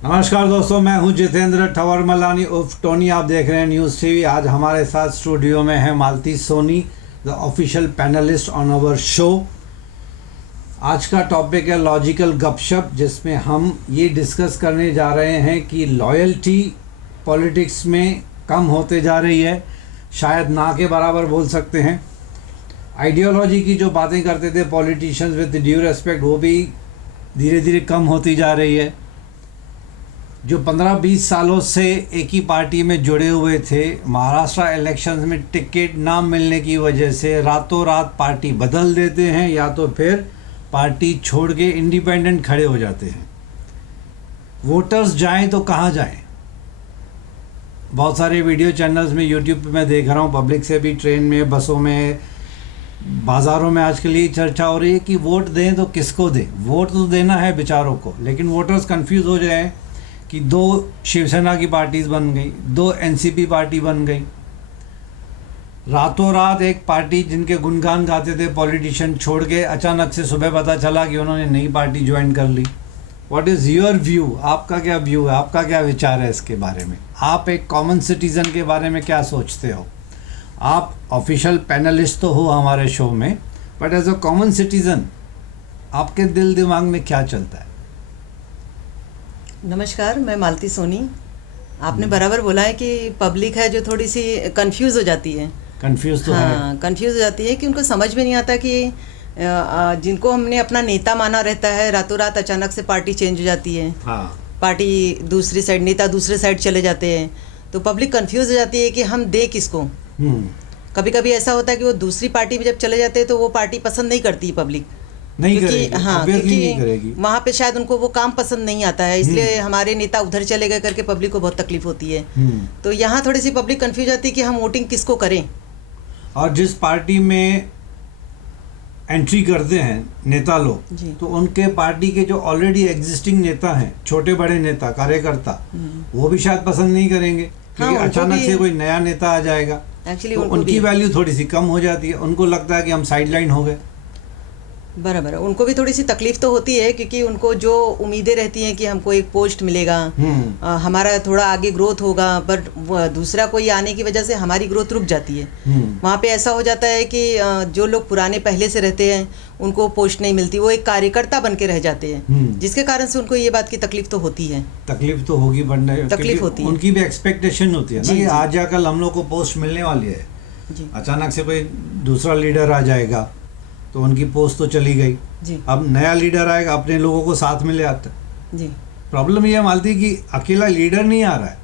नमस्कार दोस्तों, मैं हूं जितेंद्र ठवर मलानी उर्फ टोनी। आप देख रहे हैं न्यूज़ टीवी। आज हमारे साथ स्टूडियो में है Malti Soni, the official panellist on our show. आज का टॉपिक है लॉजिकल गपशप, जिसमें हम ये डिस्कस करने जा रहे हैं कि लॉयल्टी पॉलिटिक्स में कम होते जा रही है, शायद ना के बराबर बोल सकते हैं। आइडियोलॉजी की जो बातें करते थे पॉलिटिशियंस विद ड्यू रेस्पेक्ट, वो भी धीरे धीरे कम होती जा रही है। जो 15-20 सालों से एक ही पार्टी में जुड़े हुए थे, महाराष्ट्र इलेक्शंस में टिकट ना मिलने की वजह से रातों रात पार्टी बदल देते हैं या तो फिर पार्टी छोड़ के इंडिपेंडेंट खड़े हो जाते हैं। वोटर्स जाएं तो कहाँ जाएं? बहुत सारे वीडियो चैनल्स में, यूट्यूब पे मैं देख रहा हूँ, पब्लिक से भी, ट्रेन में, बसों में, बाज़ारों में आजकल ये चर्चा हो रही है कि वोट दें तो किसको दें। वोट तो देना है बेचारों को, लेकिन वोटर्स कंफ्यूज हो जाए कि 2 शिवसेना की पार्टीज बन गई, 2 एनसीपी पार्टी बन गई। रातों रात एक पार्टी जिनके गुणगान गाते थे पॉलिटिशियन छोड़ के अचानक से सुबह पता चला कि उन्होंने नई पार्टी ज्वाइन कर ली। What is your view? आपका क्या व्यू है, आपका क्या विचार है इसके बारे में? आप एक कॉमन सिटीज़न के बारे में क्या सोचते हो? आप ऑफिशियल पैनलिस्ट तो हो हमारे शो में, but as a common citizen आपके दिल दिमाग में क्या चलता है? नमस्कार, मैं मालती सोनी। आपने बराबर बोला है कि पब्लिक है जो थोड़ी सी कंफ्यूज हो जाती है। कंफ्यूज तो है, कंफ्यूज हो जाती है कि उनको समझ में नहीं आता कि जिनको हमने अपना नेता माना रहता है, रातों रात अचानक से पार्टी चेंज हो जाती है। हाँ। पार्टी दूसरी साइड, नेता दूसरे साइड चले जाते हैं, तो पब्लिक कंफ्यूज हो जाती है कि हम दे किसको। कभी कभी ऐसा होता है कि वो दूसरी पार्टी में जब चले जाते हैं तो वो पार्टी पसंद नहीं करती पब्लिक, क्योंकि क्योंकि वहाँ पे शायद उनको वो काम पसंद नहीं आता है, इसलिए हमारे नेता उधर चले गए करके पब्लिक को बहुत तकलीफ होती है। तो यहाँ थोड़ी सी पब्लिक कंफ्यूज आती है कि हम वोटिंग किसको करें। और जिस पार्टी में एंट्री करते हैं नेता लोग, तो उनके पार्टी के जो ऑलरेडी एग्जिस्टिंग नेता हैं, छोटे बड़े नेता, कार्यकर्ता, वो भी शायद पसंद नहीं करेंगे, क्योंकि अचानक से कोई नया नेता आ जाएगा। एक्चुअली तो उनकी वैल्यू थोड़ी सी कम हो जाती है। उनको लगता है कि हम साइडलाइन हो गए। बराबर है, उनको भी थोड़ी सी तकलीफ तो होती है, क्योंकि उनको जो उम्मीदें रहती हैं कि हमको एक पोस्ट मिलेगा, हमारा थोड़ा आगे ग्रोथ होगा, पर दूसरा कोई आने की वजह से हमारी ग्रोथ रुक जाती है। वहाँ पे ऐसा हो जाता है कि जो लोग पुराने पहले से रहते हैं उनको पोस्ट नहीं मिलती, वो एक कार्यकर्ता बन के रह जाते हैं, जिसके कारण से उनको ये बात की तकलीफ तो होती है। तकलीफ तो होगी, बनने तकलीफ होती है। उनकी भी एक्सपेक्टेशन होती है ना कि आज या कल हम लोग को पोस्ट मिलने वाली है। अचानक से कोई दूसरा लीडर आ जाएगा तो उनकी पोस्ट तो चली गई जी। अब नया लीडर आएगा, अपने लोगों को साथ में ले आता जी। प्रॉब्लम ये मालती कि अकेला लीडर नहीं आ रहा है,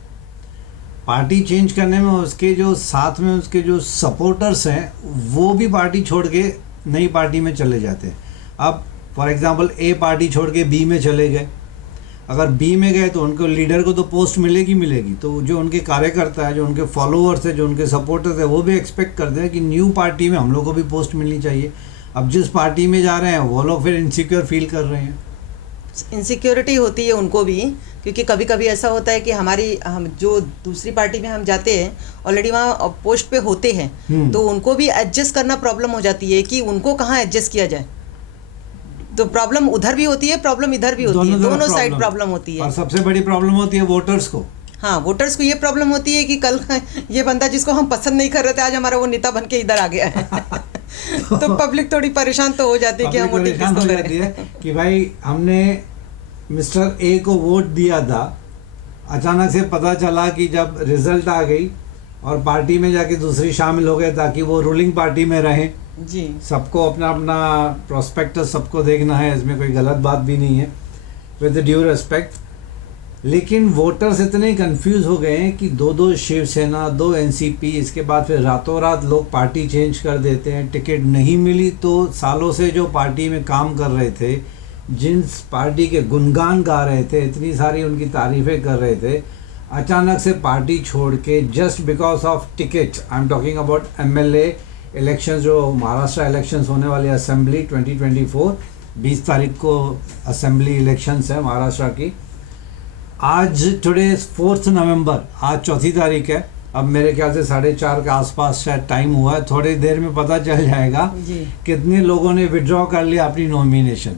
पार्टी चेंज करने में उसके जो साथ में उसके जो सपोर्टर्स हैं वो भी पार्टी छोड़ के नई पार्टी में चले जाते हैं। अब फॉर एग्जांपल ए पार्टी छोड़ के बी में चले गए, अगर बी में गए तो उनको लीडर को तो पोस्ट मिलेगी, तो जो उनके कार्यकर्ता है, जो उनके फॉलोअर्स है, जो उनके सपोर्टर्स है, वो भी एक्सपेक्ट करते हैं कि न्यू पार्टी में हम लोग को भी पोस्ट मिलनी चाहिए। अब जिस पार्टी में जा रहे हैं वो लोग फिर इनसिक्योर फील कर रहे हैं। इनसिक्योरिटी होती है उनको भी, क्योंकि कभी कभी ऐसा होता है कि हम जो दूसरी पार्टी में हम जाते हैं ऑलरेडी वहाँ पोस्ट पे होते हैं, तो उनको भी एडजस्ट करना प्रॉब्लम हो जाती है कि उनको कहाँ एडजस्ट किया जाए। तो प्रॉब्लम उधर भी होती है, प्रॉब्लम इधर भी होती है, दोनों साइड प्रॉब्लम होती है। और सबसे बड़ी प्रॉब्लम होती है वोटर्स को। हाँ, वोटर्स को ये प्रॉब्लम होती है कि कल ये बंदा जिसको हम पसंद नहीं कर रहे थे, आज हमारा वो नेता बन के इधर आ गया है। तो पब्लिक थोड़ी परेशान तो हो जाती है कि हम वोटिंग किसको करें। कि भाई हमने मिस्टर ए को वोट दिया था, अचानक से पता चला कि जब रिजल्ट आ गई और पार्टी में जाके दूसरी शामिल हो गए ताकि वो रूलिंग पार्टी में रहें जी। सबको अपना अपना प्रोस्पेक्टस सबको देखना है, इसमें कोई गलत बात भी नहीं है, विद ड्यू रेस्पेक्ट। लेकिन वोटर्स इतने कंफ्यूज हो गए हैं कि 2 शिवसेना, 2 एनसीपी, इसके बाद फिर रातों रात लोग पार्टी चेंज कर देते हैं। टिकट नहीं मिली तो सालों से जो पार्टी में काम कर रहे थे, जिस पार्टी के गुणगान गा रहे थे, इतनी सारी उनकी तारीफ़ें कर रहे थे, अचानक से पार्टी छोड़ के just because of ticket, I am talking about MLA elections, जो महाराष्ट्र इलेक्शंस होने वाली असेंबली 2024, 20 तारीख को असेंबली इलेक्शंस है महाराष्ट्र की। आज टुडे 4 नवंबर, आज 4 तारीख है। अब मेरे ख्याल से 4:30 के आसपास शायद टाइम हुआ है, थोड़ी देर में पता चल जाएगा कितने लोगों ने विड्रॉ कर लिया अपनी नॉमिनेशन।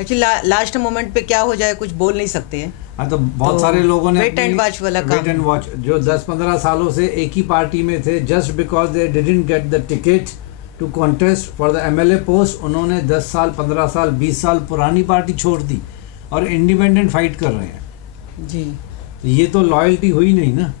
एक्चुअली लास्ट मोमेंट पे क्या हो जाए कुछ बोल नहीं सकते हैं। हाँ, तो बहुत तो सारे लोगों ने wait and watch वाला काम वेट एंड वॉच, जो 10-15 सालों से एक ही पार्टी में थे, just because they didn't get the ticket to contest for the MLA post, उन्होंने 10 साल 15 साल 20 साल पुरानी पार्टी छोड़ दी और इंडिपेंडेंट फाइट कर रहे हैं। जी, ये तो लॉयल्टी हुई नहीं ना।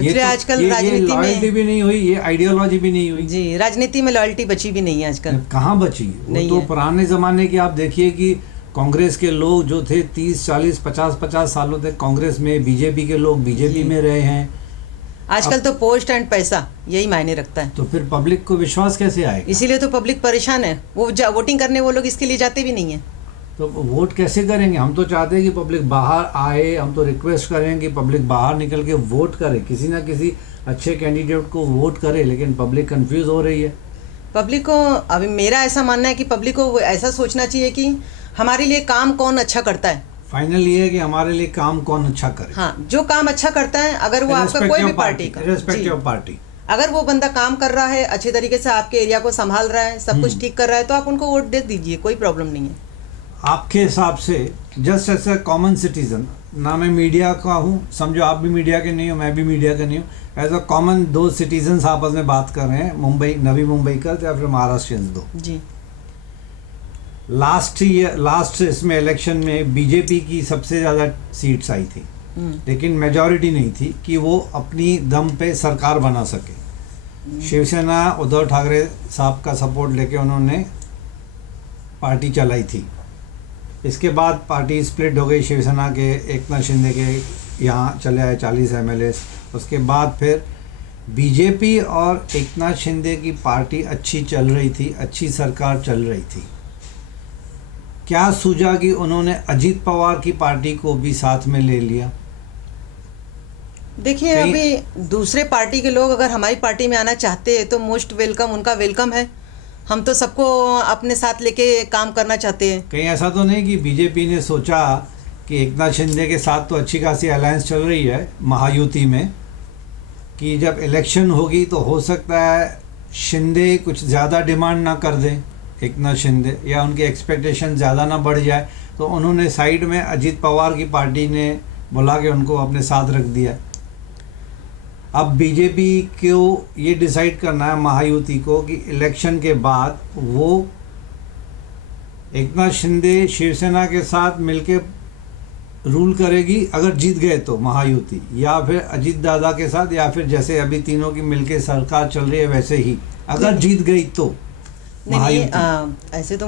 ये एक्चुअली तो आजकल ये राजनीति लॉयल्टी में, भी नहीं हुई, ये आइडियोलॉजी भी नहीं हुई। जी, राजनीति में लॉयल्टी बची भी नहीं है आजकल। कहाँ बची? वो नहीं तो है। पुराने जमाने के आप देखिए कि कांग्रेस के लोग जो थे 30 40 50 सालों तक कांग्रेस में, बीजेपी के लोग बीजेपी जी। में रहे हैं। आजकल तो पोस्ट एंड पैसा यही मायने रखता है, तो फिर पब्लिक को विश्वास कैसे आएगा? इसीलिए तो पब्लिक परेशान है। वो वोटिंग करने वो लोग इसके लिए जाते भी नहीं है। तो वोट कैसे करेंगे? हम तो चाहते हैं कि पब्लिक बाहर आए, हम तो रिक्वेस्ट करें कि पब्लिक बाहर निकल के वोट करे, किसी ना किसी अच्छे कैंडिडेट को वोट करे, लेकिन पब्लिक कंफ्यूज हो रही है। पब्लिक को, अभी मेरा ऐसा मानना है कि पब्लिक को वो ऐसा सोचना चाहिए कि हमारे लिए काम कौन अच्छा करता है। फाइनल ये है कि हमारे लिए काम कौन अच्छा करे, हाँ, जो काम अच्छा करता है, अगर वो आपका कोई भी पार्टी का, रेस्पेक्टिव जी, पार्टी, अगर वो बंदा काम कर रहा है अच्छे तरीके से, आपके एरिया को संभाल रहा है, सब कुछ ठीक कर रहा है, तो आप उनको वोट दे दीजिए, कोई प्रॉब्लम नहीं है। आपके हिसाब से just as a common citizen, ना मैं मीडिया का हूँ, समझो आप भी मीडिया के नहीं हो, मैं भी मीडिया का नहीं हूँ, एज अ कॉमन दो सिटीजन्स आपस में बात कर रहे हैं, मुंबई, नवी मुंबई का या फिर महाराष्ट्रियंस दो। जी, लास्ट इसमें इलेक्शन में बीजेपी की सबसे ज़्यादा सीट्स आई थी, लेकिन मेजॉरिटी नहीं थी कि वो अपनी दम पे सरकार बना सके। शिवसेना उद्धव ठाकरे साहब का सपोर्ट लेके उन्होंने पार्टी चलाई थी। इसके बाद पार्टी स्प्लिट हो गई, शिवसेना के एकनाथ शिंदे के यहाँ चले आए 40 एमएलए। उसके बाद फिर बीजेपी और एकनाथ शिंदे की पार्टी अच्छी चल रही थी, अच्छी सरकार चल रही थी। क्या सूझा कि उन्होंने अजीत पवार की पार्टी को भी साथ में ले लिया? देखिए, अभी दूसरे पार्टी के लोग अगर हमारी पार्टी में आना चाहते हैं तो मोस्ट वेलकम, उनका वेलकम है। हम तो सबको अपने साथ लेके काम करना चाहते हैं। कहीं ऐसा तो नहीं कि बीजेपी ने सोचा कि एकनाथ शिंदे के साथ तो अच्छी खासी अलायंस चल रही है महायुति में, कि जब इलेक्शन होगी तो हो सकता है शिंदे कुछ ज़्यादा डिमांड ना कर दें, एकनाथ शिंदे, या उनकी एक्सपेक्टेशन ज़्यादा ना बढ़ जाए, तो उन्होंने साइड में अजीत पवार की पार्टी ने बुला के उनको अपने साथ रख दिया। अब बीजेपी को ये डिसाइड करना है, महायुति को, कि इलेक्शन के बाद वो एकनाथ शिंदे शिवसेना के साथ मिलके रूल करेगी अगर जीत गए तो महायुति, या फिर अजीत दादा के साथ, या फिर जैसे अभी तीनों की मिलके सरकार चल रही है वैसे ही अगर जीत गई तो नहीं, ऐसे तो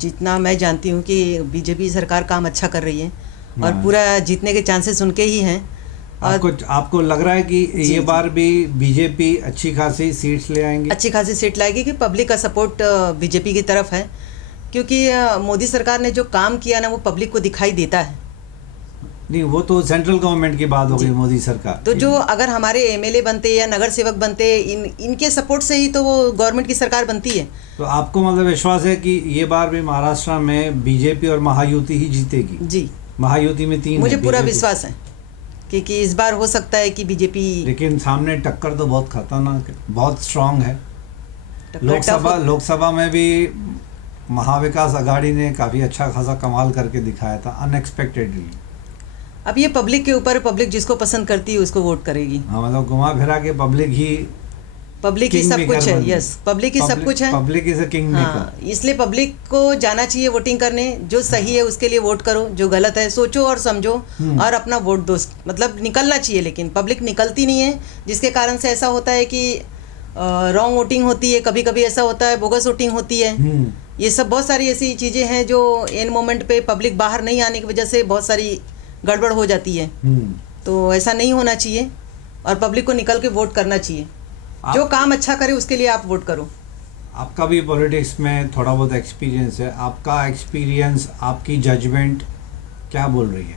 जितना मैं जानती हूँ कि बीजेपी सरकार काम अच्छा कर रही है और पूरा जीतने के चांसेस उनके ही हैं। आपको लग रहा है कि ये बार भी बीजेपी अच्छी खासी सीट्स ले आएंगे? अच्छी खासी सीट लाएगी कि पब्लिक का सपोर्ट बीजेपी की तरफ है, क्योंकि मोदी सरकार ने जो काम किया ना वो पब्लिक को दिखाई देता है। नहीं, वो तो सेंट्रल गवर्नमेंट की बात हो गई, मोदी सरकार। तो जो अगर हमारे एमएलए बनते या नगर सेवक बनते, इनके सपोर्ट से ही तो वो गवर्नमेंट की सरकार बनती है। तो आपको मतलब विश्वास है कि ये बार भी महाराष्ट्र में बीजेपी और महायुति ही जीतेगी? जी, महायुति में 3 मुझे पूरा विश्वास है कि इस बार हो सकता है कि बीजेपी, लेकिन सामने टक्कर तो बहुत खतरनाक है, बहुत स्ट्रांग है। लोकसभा में भी महाविकास अघाड़ी ने काफ़ी अच्छा खासा कमाल करके दिखाया था, अनएक्सपेक्टेडली। अब ये पब्लिक के ऊपर, पब्लिक जिसको पसंद करती है उसको वोट करेगी। हाँ, मतलब घुमा फिरा के पब्लिक ही सब कुछ है। यस, पब्लिक ही सब कुछ है, public is a king maker. इसलिए पब्लिक को जाना चाहिए वोटिंग करने। जो सही है उसके लिए वोट करो, जो गलत है सोचो और समझो और अपना वोट दो। मतलब निकलना चाहिए, लेकिन पब्लिक निकलती नहीं है, जिसके कारण से ऐसा होता है कि रॉन्ग वोटिंग होती है, कभी कभी ऐसा होता है बोगस वोटिंग होती है। ये सब बहुत सारी ऐसी चीज़ें हैं जो एन मोमेंट पे पब्लिक बाहर नहीं आने की वजह से बहुत सारी गड़बड़ हो जाती है। तो ऐसा नहीं होना चाहिए और पब्लिक को निकल के वोट करना चाहिए। जो काम अच्छा करे उसके लिए आप वोट करो। आपका भी पॉलिटिक्स में थोड़ा बहुत एक्सपीरियंस है, आपका एक्सपीरियंस, आपकी जजमेंट क्या बोल रही है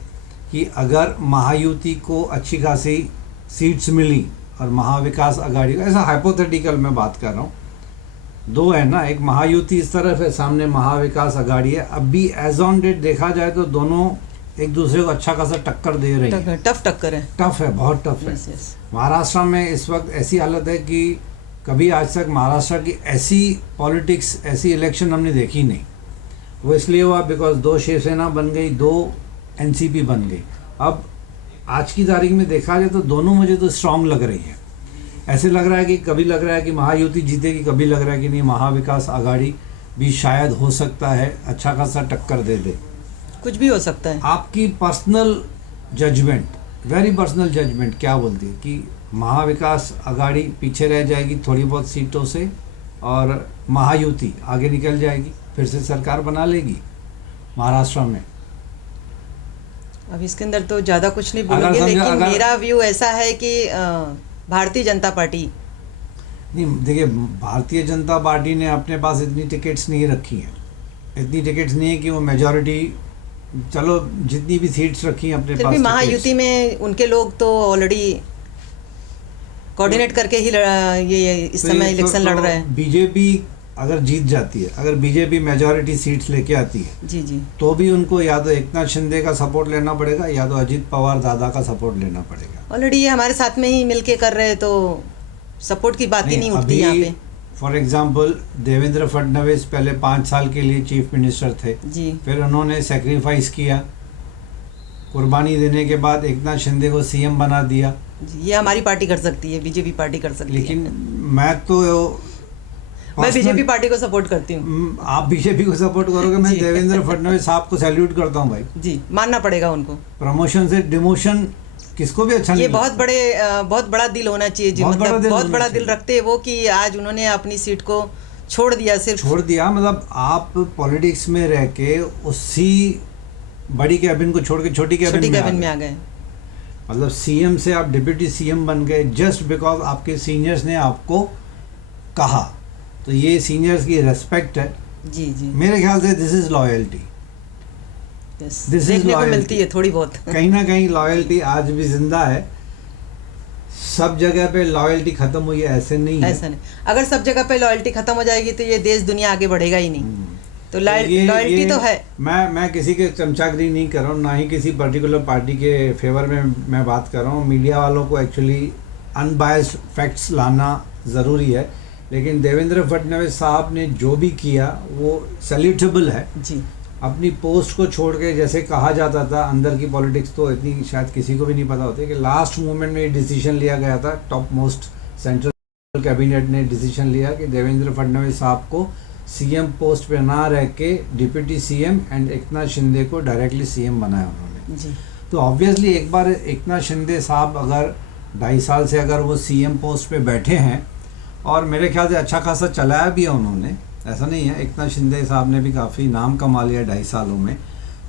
कि अगर महायुति को अच्छी खासी सीट्स मिली और महाविकास अघाड़ी, ऐसा हाइपोथेटिकल मैं बात कर रहा हूँ, दो है ना, एक महायुति इस तरफ है, सामने महाविकास अघाड़ी है, अब भी एज ऑन डेट देखा जाए तो दोनों एक दूसरे को अच्छा खासा टक्कर दे रही है। टफ टक्कर है, टफ है, बहुत टफ है। महाराष्ट्र में इस वक्त ऐसी हालत है कि कभी आज तक महाराष्ट्र की ऐसी पॉलिटिक्स, ऐसी इलेक्शन हमने देखी नहीं। वो इसलिए हुआ बिकॉज 2 शिवसेना बन गई, 2 एनसीपी बन गई, अब आज की तारीख में देखा जाए तो दोनों मुझे तो स्ट्रांग लग रही हैं। ऐसे लग रहा है कि कभी लग रहा है कि महायुति जीतेगी, कभी लग रहा है कि नहीं महाविकास आघाड़ी भी शायद हो सकता है अच्छा खासा टक्कर दे दे। कुछ भी हो सकता है। आपकी personal judgement, very personal judgement क्या बोलती है कि महाविकास आघाड़ी पीछे रह जाएगी थोड़ी बहुत सीटों से और महायुति आगे निकल जाएगी, फिर से सरकार बना लेगी महाराष्ट्र में? अब इसके अंदर तो ज़्यादा कुछ नहीं अगर बोलेंगे, समझो, लेकिन अगर- मेरा व्यू ऐसा है कि भारतीय जनता पार्टी, नहीं देखिए, भारतीय जनता पार्टी ने अपने पास इतनी टिकट्स नहीं रखी हैं, इतनी टिकट्स नहीं है कि वो मेजॉरिटी, चलो जितनी भी सीट्स रखी हैं अपने फिर पास भी tickets। महायुति में उनके लोग तो ऑलरेडी कोऑर्डिनेट करके ही ये इस तो समय ये इलेक्शन लड़ रहे हैं। बीजेपी अगर जीत जाती है, अगर बीजेपी मेजॉरिटी सीट्स लेके आती है, जी जी। तो भी उनको या तो एकनाथ शिंदे का सपोर्ट लेना पड़ेगा या तो अजीत पवार दादा का सपोर्ट लेना पड़ेगा। ऑलरेडी ये हमारे साथ में ही मिलके कर रहे हैं, तो सपोर्ट की बात ही नहीं उठती यहाँ पे। फॉर एग्जाम्पल देवेंद्र फडणवीस पहले 5 साल के लिए चीफ मिनिस्टर थे, जी फिर उन्होंने सेक्रीफाइस किया, कुर्बानी देने के बाद एकनाथ शिंदे को सीएम बना दिया। जी, ये हमारी पार्टी कर सकती है, बीजेपी पार्टी कर सकती लेकिन है। मैं तो मैं बीजेपी पार्टी को सपोर्ट करती हूँ। आप बीजेपी को सपोर्ट करोगे, मैं जी। देवेंद्र फडणवीस साहब को सैल्यूट करता हूँ भाई। जी, मानना पड़ेगा उनको। प्रमोशन से डिमोशन किसको भी अच्छा नहीं ये लगता। बहुत बड़ा दिल होना चाहिए जी, बहुत बड़ा मतलब दिल बहुत होना बड़ा दिल चाहिए। रखते हैं वो कि आज उन्होंने अपनी सीट को छोड़ दिया, सिर्फ छोड़ दिया, मतलब आप पॉलिटिक्स में रह के उसी बड़ी कैबिन को छोड़ के छोटी छोटी कैबिन कैबिन में में आ आ गए। गए। मतलब सीएम से आप डिप्टी सीएम बन गए जस्ट बिकॉज आपके सीनियर्स ने आपको कहा। तो ये सीनियर्स की रेस्पेक्ट है जी जी। मेरे ख्याल से। This is loyalty, Yes, This is देखने को loyalty. मिलती है थोड़ी बहुत। कहीं ना कहीं लॉयल्टी आज भी जिंदा है। सब जगह पे लॉयल्टी खत्म हुई है ऐसे नहीं है। ऐसा नहीं, अगर सब जगह पे लॉयल्टी खत्म हो जाएगी तो ये देश दुनिया आगे बढ़ेगा ही नहीं। तो ये लॉयल्टी तो है। मैं किसी के चमचागिरी नहीं कर रहा हूँ, ना ही किसी पर्टिकुलर पार्टी के फेवर में मैं बात कर रहा हूँ। मीडिया वालों को एक्चुअली अनबायस्ड फैक्ट्स लाना ज़रूरी है, लेकिन देवेंद्र फडणवीस साहब ने जो भी किया वो सैल्यूटेबल है। जी अपनी पोस्ट को छोड़ के, जैसे कहा जाता था अंदर की पॉलिटिक्स तो इतनी शायद किसी को भी नहीं पता होती कि लास्ट मोमेंट में ये डिसीजन लिया गया था, टॉप मोस्ट सेंट्रल कैबिनेट ने डिसीजन लिया कि देवेंद्र फडणवीस साहब को सीएम पोस्ट पे ना रह के deputy CM and Eknath Shinde को डायरेक्टली सीएम बनाया उन्होंने। जी। तो ऑब्वियसली एक बार एकनाथ शिंदे साहब अगर 2.5 साल से अगर वो सीएम पोस्ट पे बैठे हैं और मेरे ख्याल से अच्छा खासा चलाया भी है उन्होंने, ऐसा नहीं है, एकनाथ शिंदे साहब ने भी काफ़ी नाम कमा लिया 2.5 सालों में,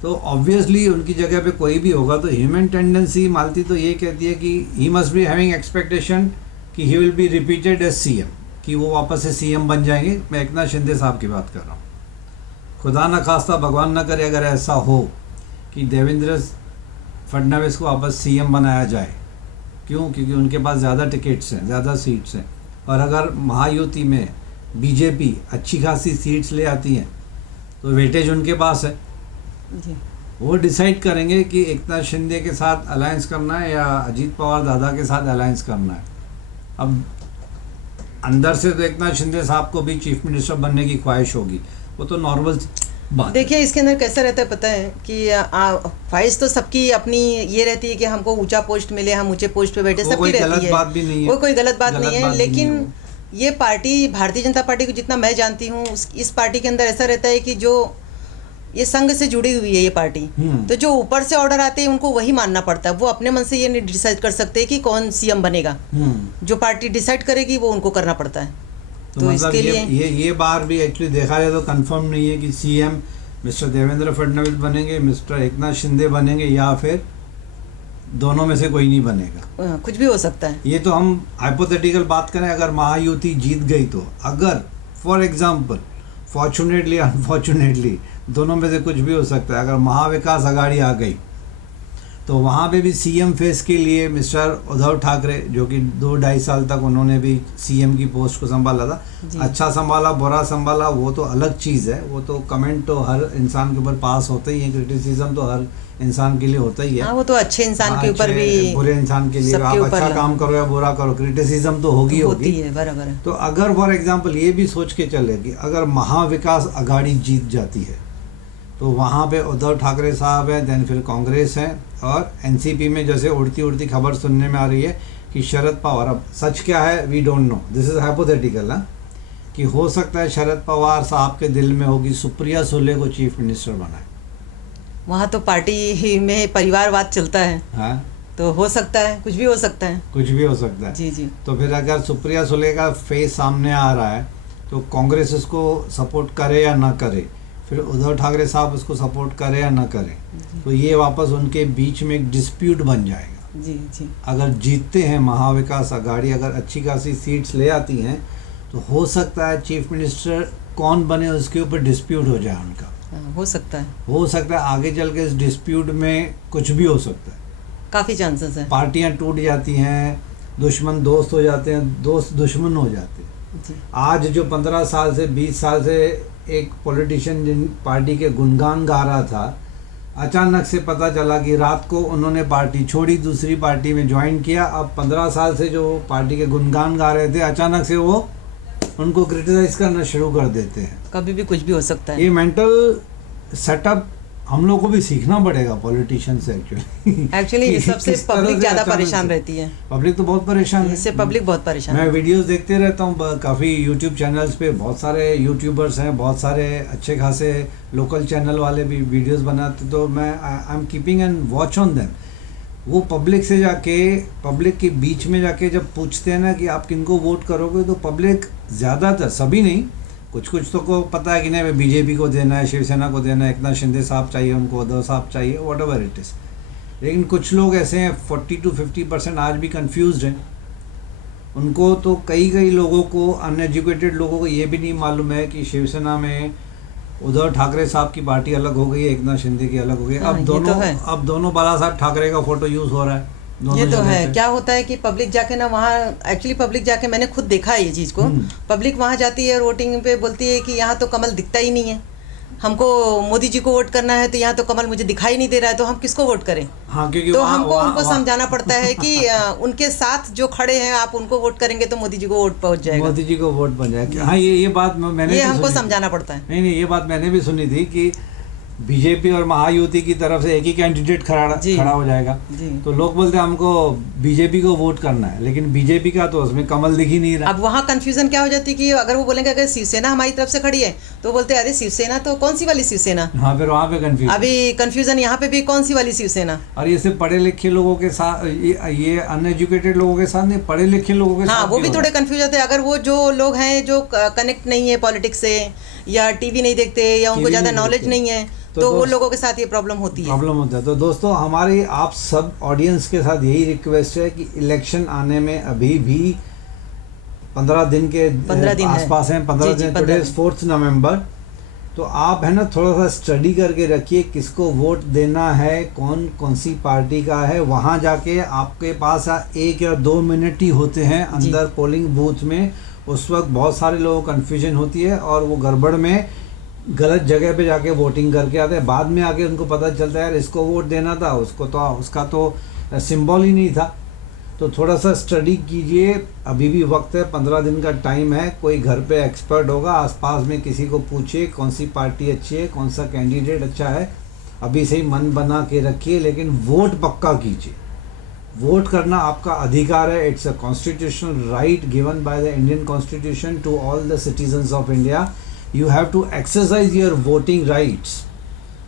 तो ऑब्वियसली उनकी जगह पे कोई भी होगा तो ह्यूमन टेंडेंसी मालती तो ये कहती है कि he must be having expectation कि he will be repeated as CM, कि वो वापस से सीएम बन जाएंगे। मैं एकनाथ शिंदे साहब की बात कर रहा हूँ। खुदा न खास्ता भगवान न करे अगर ऐसा हो कि देवेंद्र फडणवीस को वापस सीएम बनाया जाए, क्यों? क्योंकि उनके पास ज़्यादा टिकट्स हैं, ज़्यादा सीट्स हैं, और अगर महायुति में बीजेपी अच्छी खासी सीट्स ले आती हैं तो वेटेज उनके पास है। जी। वो डिसाइड करेंगे कि एकनाथ शिंदे के साथ अलायंस करना है या अजीत पवार दादा के साथ अलायंस करना है। अब अंदर से तो एकनाथ शिंदे साहब को भी चीफ मिनिस्टर बनने की ख्वाहिश होगी, वो तो नॉर्मल बात है। देखिए इसके अंदर कैसा रहता है पता है कि ख्वाहिश तो सबकी अपनी ये रहती है कि हमको ऊंचा पोस्ट मिले, हम ऊंचे पोस्ट पे बैठे, वो सबकी कोई रहती गलत है। बात भी नहीं है। वो कोई गलत बात नहीं है, बात भी लेकिन नहीं है ये पार्टी, भारतीय जनता पार्टी को जितना मैं जानती हूँ, इस पार्टी के अंदर ऐसा रहता है कि जो ये संघ से जुड़ी हुई है ये पार्टी, तो जो ऊपर से ऑर्डर आते हैं उनको वही मानना पड़ता है। वो अपने मन से ये नहीं डिसाइड कर सकते कि कौन सीएम बनेगा। जो पार्टी डिसाइड करेगी वो उनको करना पड़ता है। तो मतलब इसके लिए ये बार भी एक्चुअली देखा जाए तो कंफर्म नहीं है कि सीएम मिस्टर देवेंद्र फडणवीस बनेंगे, मिस्टर एकनाथ शिंदे बनेंगे, या फिर दोनों में से कोई नहीं बनेगा। कुछ भी हो सकता है। ये तो हम हाइपोथेटिकल बात करें, अगर महायुति जीत गई तो, अगर फॉर एग्जांपल फॉर्चुनेटली अनफॉर्चुनेटली दोनों में से कुछ भी हो सकता है, अगर महाविकास आघाड़ी आ गई तो वहाँ पे भी सीएम फेस के लिए मिस्टर उद्धव ठाकरे, जो कि 2-2.5 साल तक उन्होंने भी सीएम की पोस्ट को संभाला था, अच्छा संभाला बुरा संभाला वो तो अलग चीज़ है। वो तो कमेंट तो हर इंसान के ऊपर पास होता ही है, क्रिटिसिज्म तो हर इंसान के लिए होता ही है। हाँ, वो तो अच्छे इंसान के ऊपर भी, बुरे इंसान के लिए, आप अच्छा काम करो या बुरा करो, क्रिटिसिज्म तो होगी होती है, बराबर है। तो अगर फॉर एग्जांपल ये भी सोच के चले कि अगर महाविकास आघाड़ी जीत जाती है तो वहाँ पे उद्धव ठाकरे साहब हैं, देन फिर कांग्रेस है, और एनसीपी में जैसे उड़ती उड़ती खबर सुनने में आ रही है कि शरद पवार, अब सच क्या है we don't know, this is hypothetical ना, कि हो सकता है शरद पवार साहब के दिल में होगी सुप्रिया सुले को चीफ मिनिस्टर बनाए। वहाँ तो पार्टी में परिवारवाद चलता है, हाँ, तो हो सकता है, कुछ भी हो सकता है। कुछ भी हो सकता है। जी जी। तो फिर अगर सुप्रिया सुले का फेस सामने आ रहा है तो कांग्रेस इसको सपोर्ट करे या ना करे, फिर उद्धव ठाकरे साहब इसको सपोर्ट करे या ना करे, तो ये वापस उनके बीच में एक डिस्प्यूट बन जाएगा। जी जी। अगर जीतते हैं महाविकास आघाड़ी, अगर अच्छी खासी सीट्स ले आती हैं, तो हो सकता है चीफ मिनिस्टर कौन बने उसके ऊपर डिस्प्यूट हो जाए उनका। हो सकता है। हो सकता है आगे चल के इस डिस्प्यूट में कुछ भी हो सकता है। काफ़ी चांसेस है। पार्टियां टूट जाती हैं, दुश्मन दोस्त हो जाते हैं, दोस्त दुश्मन हो जाते हैं। जी। आज जो 15 साल से 20 साल से एक पॉलिटिशियन जिन पार्टी के गुणगान गा रहा था, अचानक से पता चला कि रात को उन्होंने पार्टी छोड़ी, दूसरी पार्टी में ज्वाइन किया। अब 15 साल से जो पार्टी के गुणगान गा रहे थे, अचानक से वो उनको क्रिटिसाइज करना शुरू कर देते हैं। कभी भी कुछ भी हो सकता है। ये मेंटल सेटअप हम लोग को भी सीखना पड़ेगा पॉलिटिशियन से एक्चुअली इस सबसे पब्लिक ज़्यादा परेशान रहती है। पब्लिक तो बहुत परेशान है, इससे पब्लिक बहुत परेशान मैं है। वीडियोस देखते रहता हूँ, काफ़ी यूट्यूब चैनल्स पे बहुत सारे यूट्यूबर्स हैं, बहुत सारे अच्छे खासे लोकल चैनल वाले भी वीडियोस बनाते, तो मैं I am keeping an watch on them. वो पब्लिक से जाके, पब्लिक के बीच में जाके जब पूछते हैं ना कि आप किनको वोट करोगे, तो पब्लिक ज़्यादातर, सभी नहीं, कुछ कुछ तो को पता है कि नहीं बीजेपी को देना है, शिवसेना को देना है, एकनाथ शिंदे साहब चाहिए उनको, उद्धव साहब चाहिए, वॉट एवर इट इज़। लेकिन कुछ लोग ऐसे हैं 40 to 50% आज भी कंफ्यूज्ड हैं। उनको तो कई लोगों को, अनएजुकेटेड लोगों को ये भी नहीं मालूम है कि शिवसेना में उद्धव ठाकरे साहब की पार्टी अलग हो गई है, एकनाथ शिंदे की अलग हो गई। हाँ, अब दोनों बाला साहब ठाकरे का फोटो यूज़ हो रहा है। ये तो है। क्या होता है कि पब्लिक जाके ना वहाँ, एक्चुअली पब्लिक जाके, मैंने खुद देखा है ये चीज़ को, पब्लिक वहाँ जाती है वोटिंग पे, बोलती है कि यहाँ तो कमल दिखता ही नहीं है, हमको मोदी जी को वोट करना है, तो यहाँ तो कमल मुझे दिखाई नहीं दे रहा है, तो हम किसको वोट करें। हाँ, क्योंकि तो हमको उनको समझाना पड़ता है कि उनके साथ जो खड़े हैं, आप उनको वोट करेंगे तो मोदी जी को वोट पहुँच जाएगा, मोदी जी को वोट पहुँच जाएगा। हाँ, ये बात मैंने, ये हमको समझाना पड़ता है। नहीं, ये बात मैंने भी सुनी थी कि बीजेपी और महायुति की तरफ से एक ही कैंडिडेट खड़ा हो जाएगा। तो लोग बोलते हैं हमको बीजेपी को वोट करना है, लेकिन बीजेपी का तो उसमें कमल दिख ही नहीं रहा। अब वहाँ कंफ्यूजन क्या हो जाती है कि अगर वो बोलेंगे अगर शिवसेना हमारी तरफ से खड़ी है, तो बोलते हैं अरे शिवसेना तो कौन सी वाली शिवसेना। हाँ, फिर वहाँ पे कंफ्यूजन, अभी कंफ्यूजन यहाँ पे भी कौन सी वाली शिवसेना। और ये सिर्फ पढ़े लिखे लोगों के साथ, ये अनएजुकेटेड लोगों के साथ नहीं, पढ़े लिखे लोगों के साथ। हाँ, वो भी थोड़े कंफ्यूज होते हैं। अगर वो जो लोग हैं जो कनेक्ट नहीं है पॉलिटिक्स से, या टीवी नहीं देखते, या उनको ज़्यादा नॉलेज नहीं है, तो वो लोगों के साथ ये प्रॉब्लम होती है। तो दोस्तों, हमारी आप सब ऑडियंस के साथ यही रिक्वेस्ट है कि इलेक्शन आने में अभी भी 15 दिन के आसपास हैं, 15 दिन, टुडे 4 नवंबर। तो आप है ना थोड़ा सा स्टडी करके रखिए किसको वोट देना है, कौन सी पार्टी का है। वहाँ जाके आपके पास 1 या 2 मिनट ही होते हैं अंदर पोलिंग बूथ में, उस वक्त बहुत सारे लोगों को कन्फ्यूजन होती है और वो गड़बड़ में गलत जगह पे जाके वोटिंग करके आते हैं। बाद में आके उनको पता चलता है यार इसको वोट देना था, उसका तो सिंबल ही नहीं था। तो थोड़ा सा स्टडी कीजिए, अभी भी वक्त है, 15 दिन का टाइम है। कोई घर पे एक्सपर्ट होगा, आसपास में किसी को पूछिए कौन सी पार्टी अच्छी है, कौन सा कैंडिडेट अच्छा है। अभी से ही मन बना के रखिए, लेकिन वोट पक्का कीजिए। वोट करना आपका अधिकार है, it's a constitutional right given by the Indian constitution to all the citizens of India. You have to exercise your voting rights.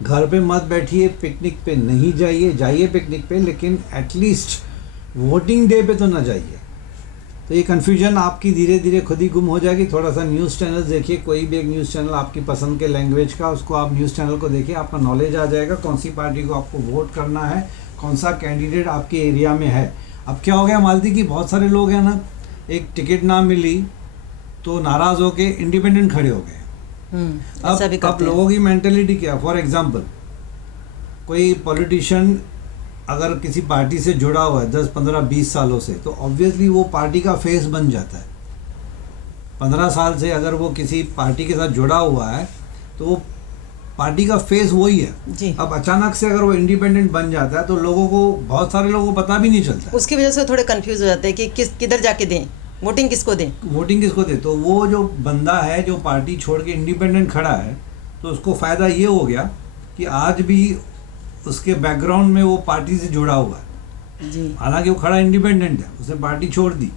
घर पे मत बैठिए, पिकनिक पे नहीं जाइए पिकनिक पे, लेकिन एटलीस्ट वोटिंग डे पे तो ना जाइए। तो ये कन्फ्यूजन आपकी धीरे धीरे खुद ही गुम हो जाएगी। थोड़ा सा न्यूज़ चैनल देखिए, कोई भी एक न्यूज़ चैनल आपकी पसंद के लैंग्वेज का, उसको आप न्यूज़ चैनल को देखिए, आपका नॉलेज आ जाएगा कौन सी पार्टी को आपको वोट करना है, कौन सा कैंडिडेट आपके एरिया में है। अब क्या हो गया मालती कि बहुत सारे लोग हैं ना, एक टिकट ना मिली तो नाराज़ होके इंडिपेंडेंट खड़े हो गए। अब लोगों की मेंटेलिटी क्या, फॉर एग्जांपल कोई पॉलिटिशियन अगर किसी पार्टी से जुड़ा हुआ है 10, 15, 20 सालों से, तो ऑब्वियसली वो पार्टी का फेस बन जाता है। 15 साल से अगर वो किसी पार्टी के साथ जुड़ा हुआ है तो वो पार्टी का फेस वही है जी। अब अचानक से अगर वो इंडिपेंडेंट बन जाता है तो लोगों को, बहुत सारे लोगों को पता भी नहीं चलता। उसकी वजह से थोड़े कंफ्यूज हो जाते हैं कि किधर जाके दें, वोटिंग किसको दें। तो वो जो बंदा है जो पार्टी छोड़ के इंडिपेंडेंट खड़ा है, तो उसको फ़ायदा ये हो गया कि आज भी उसके बैकग्राउंड में वो पार्टी से जुड़ा हुआ है। जी हालांकि वो खड़ा इंडिपेंडेंट है, उसने पार्टी छोड़ दी।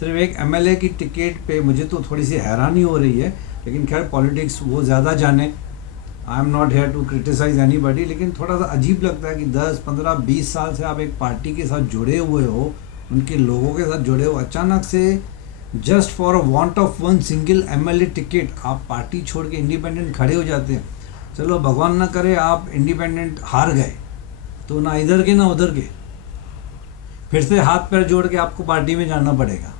सिर्फ एक एमएलए की टिकट पे मुझे तो थोड़ी सी हैरानी हो रही है, लेकिन खैर पॉलिटिक्स वो ज़्यादा जाने। I am not here to criticise anybody, लेकिन थोड़ा सा अजीब लगता है कि 10, 15, 20 साल से आप एक पार्टी के साथ जुड़े हुए हो, उनके लोगों के साथ जुड़े हो, अचानक से just for a want of one single MLA ticket आप पार्टी छोड़ के इंडिपेंडेंट खड़े हो जाते हैं। चलो भगवान ना करे आप इंडिपेंडेंट हार गए तो ना इधर के ना उधर के, फिर से हाथ पैर जोड़ के आपको पार्टी में जाना पड़ेगा।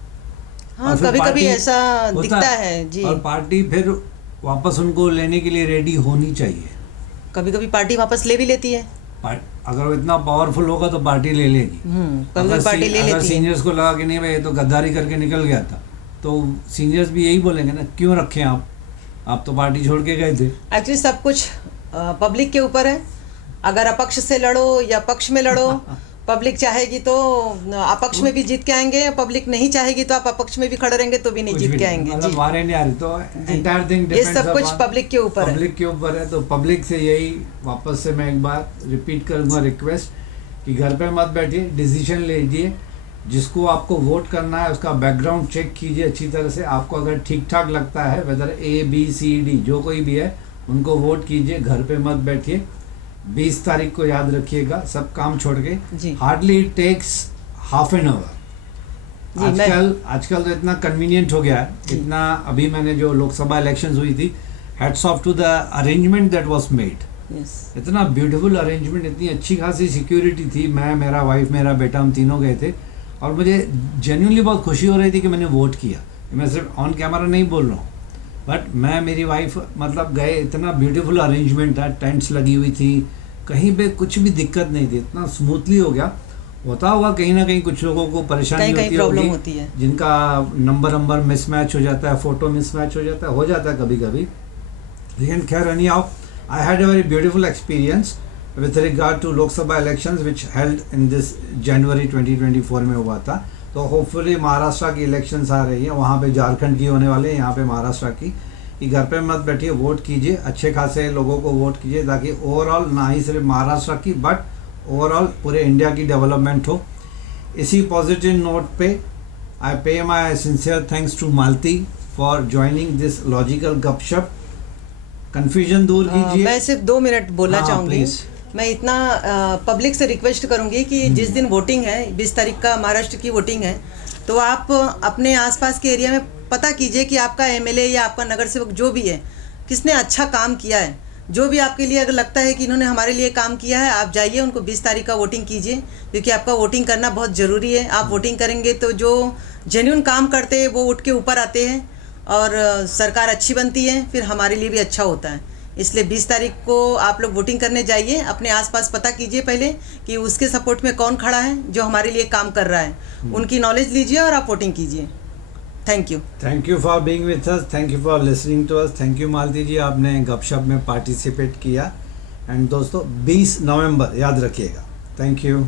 हाँ, और फिर कभी कभी पार्टी ऐसा होता दिखता है जी। और पार्टी फिर वापस उनको लेने के लिए रेडी होनी चाहिए। कभी कभी पार्टी वापस ले भी लेती है। अगर वो इतना पावरफुल होगा तो पार्टी ले लेगी। कभी कभी पार्टी ले अगर लेती है। सीनियर्स को लगा कि नहीं भाई ये तो गद्दारी करके निकल गया था, तो सीनियर्स भी यही बोलेंगे ना, क्यों रखे आप तो पार्टी छोड़ के गए थे। एक्चुअली सब कुछ पब्लिक के ऊपर है। अगर अपक्ष से लड़ो या पक्ष में लड़ो, पब्लिक चाहेगी तो अपक्ष में भी जीत के आएंगे, पब्लिक नहीं चाहेगी तो आप अपक्ष में भी खड़े रहेंगे तो भी नहीं जीत के आएंगे। मतलब जी वारे नहीं आ रही, तो एंटायर थिंग ये सब कुछ पब्लिक के ऊपर है। पब्लिक के ऊपर है। तो पब्लिक से यही वापस से मैं एक बार रिपीट करूंगा रिक्वेस्ट कि घर पे मत बैठिए, डिसीजन लीजिए। जिसको आपको वोट करना है उसका बैकग्राउंड चेक कीजिए अच्छी तरह से। आपको अगर ठीक ठाक लगता है, वेदर ABCD जो कोई भी है, उनको वोट कीजिए। घर पे मत बैठिए। 20 तारीख को याद रखिएगा, सब काम छोड़ के। Hardly it takes half an hour. आजकल तो इतना कन्वीनियंट हो गया है, इतना। अभी मैंने जो लोकसभा इलेक्शंस हुई थी, hats off to the arrangement that was made. इतना ब्यूटीफुल अरेंजमेंट, इतनी अच्छी खासी सिक्योरिटी थी। मैं, मेरा वाइफ, मेरा बेटा, हम तीनों गए थे और मुझे जेन्युइनली बहुत खुशी हो रही थी कि मैंने वोट किया। मैं सिर्फ ऑन कैमरा नहीं बोल रहा हूँ, बट मैं, मेरी वाइफ मतलब गए। इतना ब्यूटीफुल अरेंजमेंट था, टेंट्स लगी हुई थी, कहीं पे कुछ भी दिक्कत नहीं थी, इतना स्मूथली हो गया। होता होगा कहीं ना कहीं कुछ लोगों को परेशानी होती है, जिनका नंबर मिसमैच हो जाता है, फोटो मिसमैच हो जाता है कभी कभी। लेकिन खैर anyhow, I had a very beautiful experience with regard to Lok Sabha elections which held in this January 2024 में हुआ था। तो होपफुली महाराष्ट्र की इलेक्शंस आ रही हैं, वहाँ पे झारखंड की होने वाले हैं, यहाँ पे महाराष्ट्र की। कि घर पे मत बैठिए, वोट कीजिए, अच्छे खासे लोगों को वोट कीजिए, ताकि ओवरऑल ना ही सिर्फ महाराष्ट्र की बट ओवरऑल पूरे इंडिया की डेवलपमेंट हो। इसी पॉजिटिव नोट पे I pay my sincere thanks to Malti for joining this logical gupshup. Confusion दूर कीजिए। मैं सिर्फ 2 मिनट बोलना चाहूँगी। मैं इतना पब्लिक से रिक्वेस्ट करूंगी कि जिस दिन वोटिंग है, 20 तारीख का महाराष्ट्र की वोटिंग है, तो आप अपने आसपास के एरिया में पता कीजिए कि आपका एमएलए या आपका नगर सेवक जो भी है, किसने अच्छा काम किया है। जो भी आपके लिए अगर लगता है कि इन्होंने हमारे लिए काम किया है, आप जाइए उनको 20 तारीख का वोटिंग कीजिए, क्योंकि आपका वोटिंग करना बहुत ज़रूरी है। आप वोटिंग करेंगे तो जो जेन्युइन काम करते हैं वो उठ के ऊपर आते हैं और सरकार अच्छी बनती है, फिर हमारे लिए भी अच्छा होता है। इसलिए 20 तारीख को आप लोग वोटिंग करने जाइए। अपने आसपास पता कीजिए पहले कि उसके सपोर्ट में कौन खड़ा है जो हमारे लिए काम कर रहा है, उनकी नॉलेज लीजिए और आप वोटिंग कीजिए। Thank you for being with us, thank you for listening to us, thank you Malti ji, आपने गपशप में पार्टिसिपेट किया। एंड दोस्तों 20 नवंबर याद रखिएगा। Thank you.